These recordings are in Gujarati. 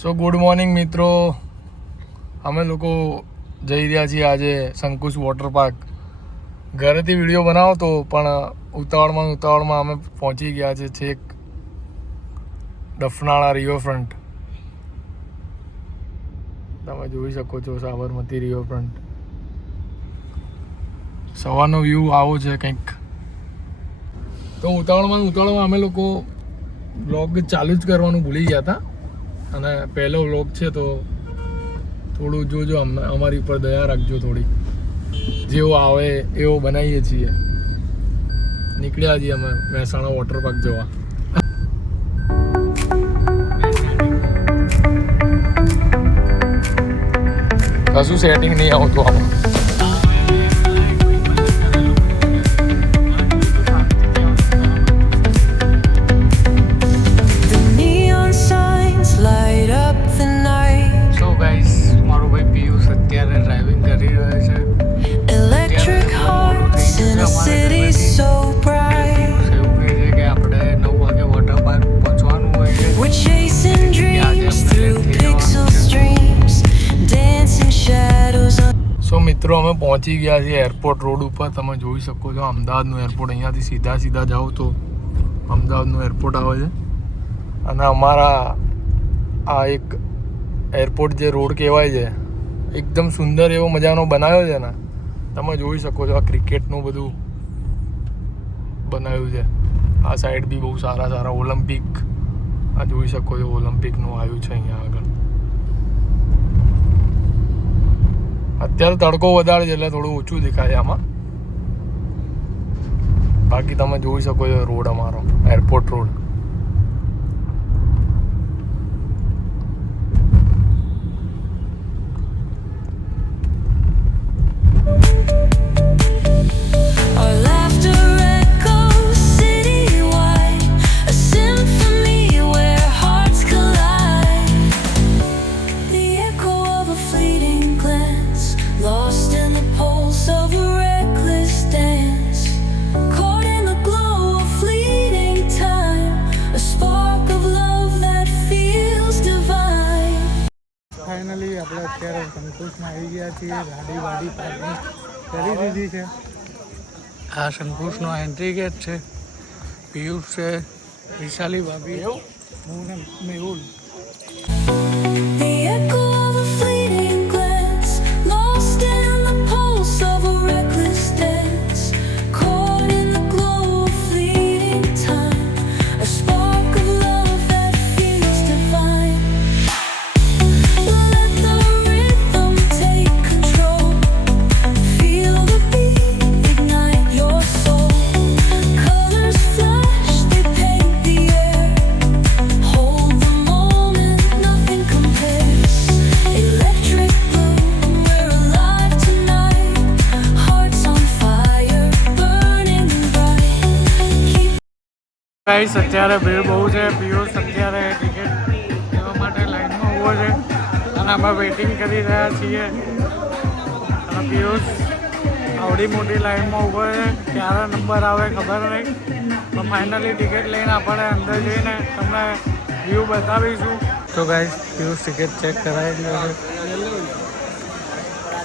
સો ગુડ મોર્નિંગ મિત્રો, અમે લોકો જઈ રહ્યા છીએ આજે શંકુશ વોટર પાર્ક. ઘરેથી વિડીયો બનાવતો પણ ઉતાવળમાં અમે પહોંચી ગયા છે છેક દફનાળા રિવરફ્રન્ટ. તમે જોઈ શકો છો સાબરમતી રિવરફ્રન્ટ. સવારનો વ્યૂ આવો છે કંઈક. તો ઉતાવળમાં અમે લોકો બ્લોગ ચાલુ જ કરવાનું ભૂલી ગયા હતા અને પહેલો વ્લોગ છે તો થોડું જોજો, અમારી ઉપર દયા રાખજો થોડી. જેવો આવે એવો બનાવીએ છીએ. નીકળ્યા છીએ અમે મહેસાણા વોટર પાર્ક જવા. કશું સેટિંગ નહીં આવતું આમાં. મિત્રો અમે પહોંચી ગયા છીએ એરપોર્ટ રોડ ઉપર. તમે જોઈ શકો છો અમદાવાદનું એરપોર્ટ. અહીંયાથી સીધા જાઓ તો અમદાવાદનું એરપોર્ટ આવે છે. અને અમારા આ એક એરપોર્ટ જે રોડ કહેવાય છે એકદમ સુંદર એવો મજાનો બનાવ્યો છે ને. તમે જોઈ શકો છો આ ક્રિકેટનું બધું બનાવ્યું છે. આ સાઈડ બી બહુ સારા ઓલિમ્પિક, આ જોઈ શકો છો ઓલિમ્પિકનું આવ્યું છે અહીંયા આગળ. અત્યારે તડકો વધારે છે એટલે થોડું ઓછું દેખાય આમાં. બાકી તમે જોઈ શકો છો રોડ અમારો એરપોર્ટ રોડ. ફાઇનલી આપણે અત્યારે શંકુશમાં આવી ગયા છીએ. ગાડી પાર્કિંગ કરી દીધી છે. આ શંકુશનો એન્ટ્રી ગેટ છે. પિયુષ છે, વિશાલી ભાભી, હું ને મેહુલ. ગાઈસ અત્યારે ભીડ બહુ છે. પિયુષ અત્યારે ટિકિટ લેવા માટે લાઈનમાં ઊભો છે અને અમે વેઇટિંગ કરી રહ્યા છીએ. અને પિયુષ આવડી મોટી લાઈનમાં ઊભો છે, ક્યારે નંબર આવે ખબર નહીં. તો ફાઇનલી ટિકિટ લઈને આપણે અંદર જઈને તમને વ્યૂ બતાવીશું. તો ગાઈસ પિયુષ ટિકિટ ચેક કરાવી દીધો છે.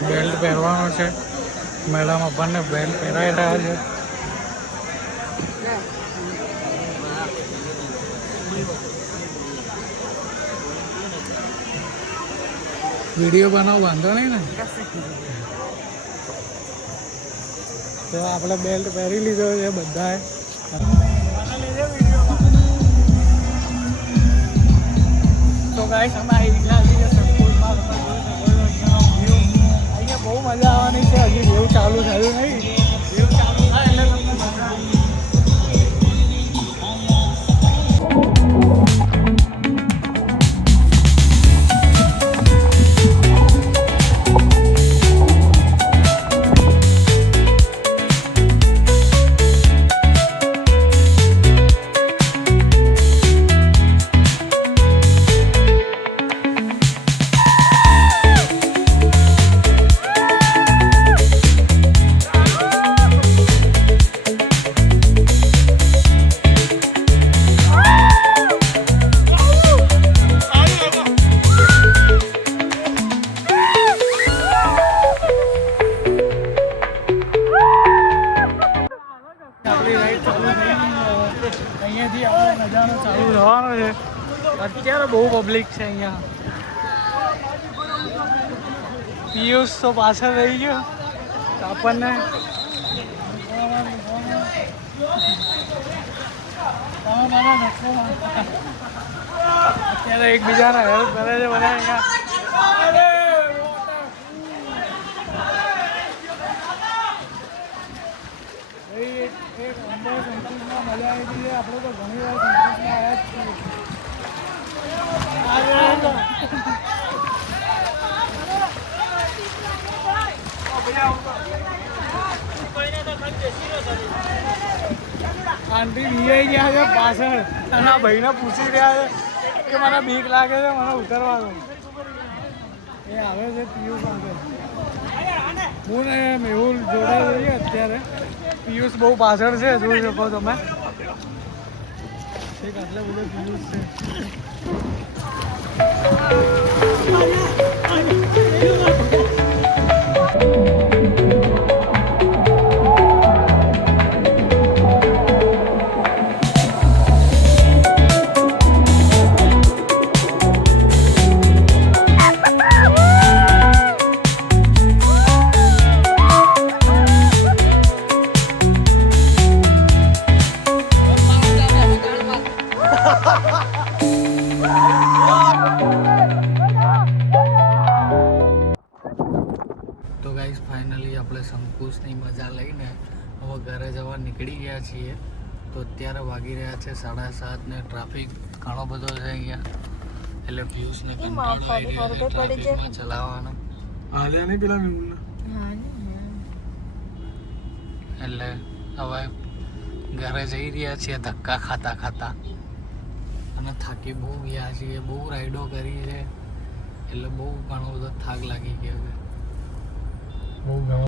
બેલ્ટ પહેરવાનો છે. મેડમ આપણને બેલ્ટ પહેરાવી રહ્યા છે. વિડીયો બનાવ વાંધો નહીં ને. તો આપણે બેલ્ટ પહેરી લીધો છે બધાએ. તો ગાઈસ અમે આવી ગયા છીએ શંકુશમાં. અહીંયા બહુ મજા આવવાની છે. હજી વ્યૂ ચાલુ થયું નહીં. વ્યૂ ચાલુ થાય એટલે તમને મજા આવે. બહુ પબ્લિક છે અહીંયા. પિયુષ તો પાછળ રહી ગયો તો આપણને અત્યારે એકબીજાને હેલ્પ કરે છે બધા અહીંયા. મજા આવી ગઈ છે. આપણે તો ઘણી વાર સંતોષમાં આવ્યા જ છીએ. આંટી વીઆઈ ગયા છે પાછળ અને આ ભાઈને પૂછી રહ્યા છે કે મને બીક લાગે છે, મને ઉતરવા દો. એ આવે છે પિયુષ આગળ. હું ને મેહુલ જોડે જઈએ અત્યારે. પિયુષ બહુ પાછળ છે, જોઈ શકો તમે. એક આટલે બધો પિયુષ છે. તો ગાઈસ ફાઇનલી આપણે શંકુશની મજા લઈને હવે ઘરે જવા નીકળી ગયા છીએ. તો અત્યારે વાગી રહ્યા છે 7:30 ને ટ્રાફિક ઘણો બધો છે અહીંયા. એટલે પિયુષને કંટાળો આવી રહ્યો છે ટ્રાફિકમાં ચલાવવાનો. આલ્યા નહીં પેલા મેહુલને. એટલે હવે ઘરે જઈ રહ્યા છીએ ધક્કા ખાતા ખાતા. અને થાકી બહુ ગયા છીએ, બહુ રાઈડો કરી છે એટલે બહુ ઘણો બધો થાક લાગી ગયો છે. બહુ ગમે.